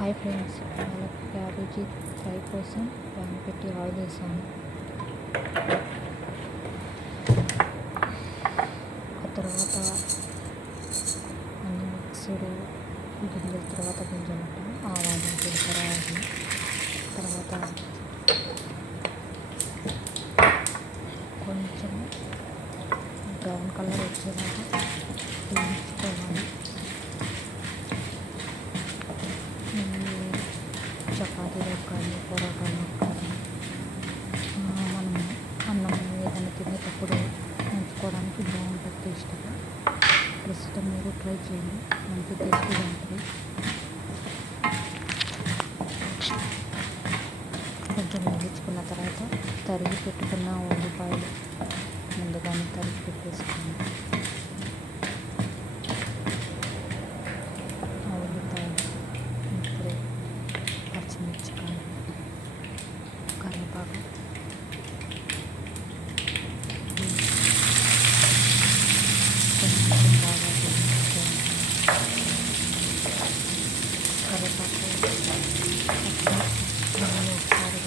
Hi friends, ఇవాళ cabbage fry కోసం pan పెట్టి ఆయిల్ వేసాను. ఆ తర్వాత అన్ని మిక్స్డ్ గింజల తర్వాత కొంచెం ఆవాలు, జీలకర్ర వేసి తర్వాత కొంచెం బ్రౌన్ కలర్ వచ్చేదాకా వేయించుకోవాలి. చపాతీలో కానీ పొరాటాలో కానీ మనం అన్నం ఏదైనా తినేటప్పుడు ఉంచుకోవడానికి బాగుంటుంది టేస్ట్గా. ప్రస్తుతం మీరు ట్రై చేయండి, మంచి టేస్టీగా ఉంటుంది. కొంచెం వేయించుకున్న తర్వాత తరిగి పెట్టుకున్న ఉల్లిపాయలు ముందుగానే తరిగి పెట్టేసుకోండి. పచ్చిమిరపకాయలు, కరివేపాకు, కొంచెం బాగా వేయించుకోవాలి. కరివేపాకు, పచ్చిమిర్చి అన్నీ ఒకసారి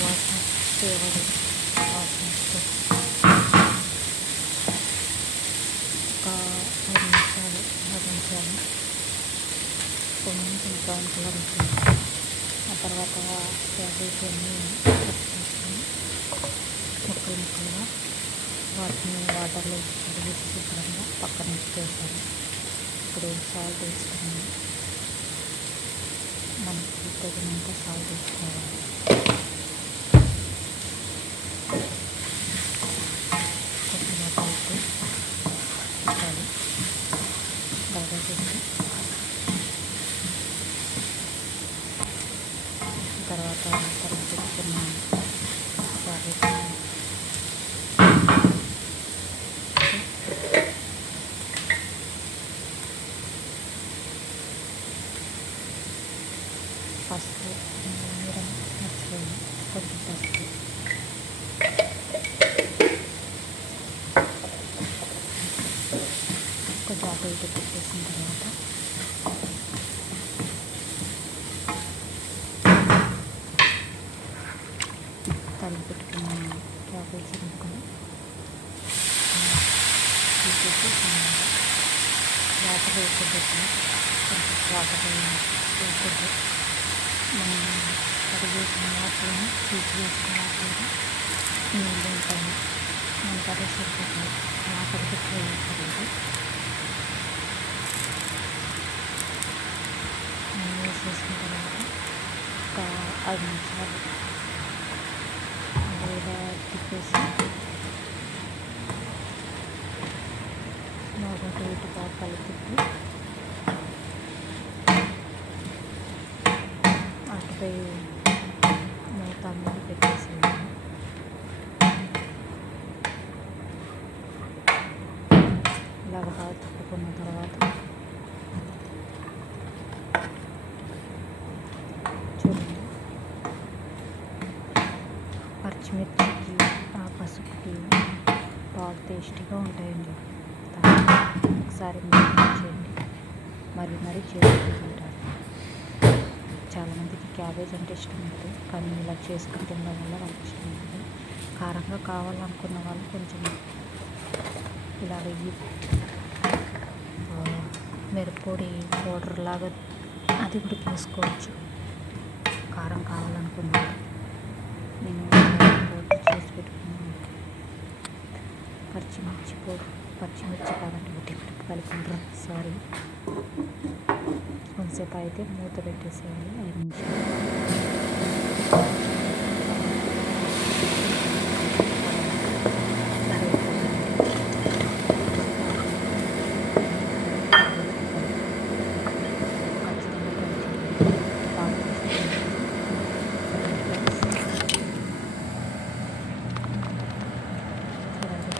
వాసన ఫ్లేవర్ వాసన ఒక 5 నిమిషాలు లభించాలి. కొంచెం బ్రౌన్ కలర్ ఉంటుంది. ఆ తర్వాత క్యాబేజీ అన్నీ కట్ చేసుకొని ముక్కలుగా వాటిని వాటర్లో కడిగేసి శుభ్రంగా పక్కన వేసాను. ఇప్పుడు సాల్ట్ వేసుకున్నాను. మనకి తగినంత సాల్ట్ వేసుకోవాలి. కొద్దిగా కలిపి పెట్టాలి. బాగా చేసి తర్వాత తరిగి పెట్టుకున్న క్యాబేజీ పసుపు నీరం మర్చిపోయింది, కొంచెం పసుపు, కొంచెం అటు ఇటు పెట్టేసిన తర్వాత తరిగి పెట్టుకున్న క్యాబేజీ ముక్కలు తీసేసి వాటర్ వేసేటట్టు కొంచెం వాటర్ వేసేటట్టు మనం కడిగేసిన వాటర్ని తీసివేసిన వాటర్ని నీళ్ళు ఉంటాయి. మన కర్రీ సరిపోతాయి. వాటర్ ఎక్కువ వేయకూడదు. వేసేసిన తర్వాత ఒక 5 నిమిషాలు ఇలా తిప్పేసి బాగా ఇటు బాగా కలిపి అటుపై మూత మీద పెట్టేసేయాలి. ఇలాగ బాగా తిప్పుకున్న తర్వాత చూడండి, పచ్చిమిర్చికి ఆ పసుపుకి బాగా టేస్టీగా ఉంటాయండి. ఒకసారి మీరు చేయండి, మరీ చేసుకుంటుంటారు. చాలామందికి క్యాబేజ్ అంటే ఇష్టం ఉంటుంది, కానీ ఇలా చేసుకుని తినడం వల్ల వాళ్ళకి ఇష్టం ఉంటుంది. కారంగా కావాలనుకున్న వాళ్ళు కొంచెం ఇలా వెయ్యి మిరప్పొడి పౌడర్ లాగా అది కూడా తీసుకోవచ్చు. కారం కావాలనుకున్న నేను పౌడర్ చేసి పెట్టుకున్నాను. పచ్చిమిర్చి కాబట్టి ఒకటి కలిపి సారీ కొంతసేపు అయితే మూత పెట్టేసేయాలి. 5 నిమిషాలు.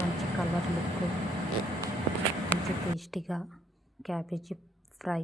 మంచి కలర్ లుక్, మంచి టేస్టీగా క్యాబేజీ ఫ్రై.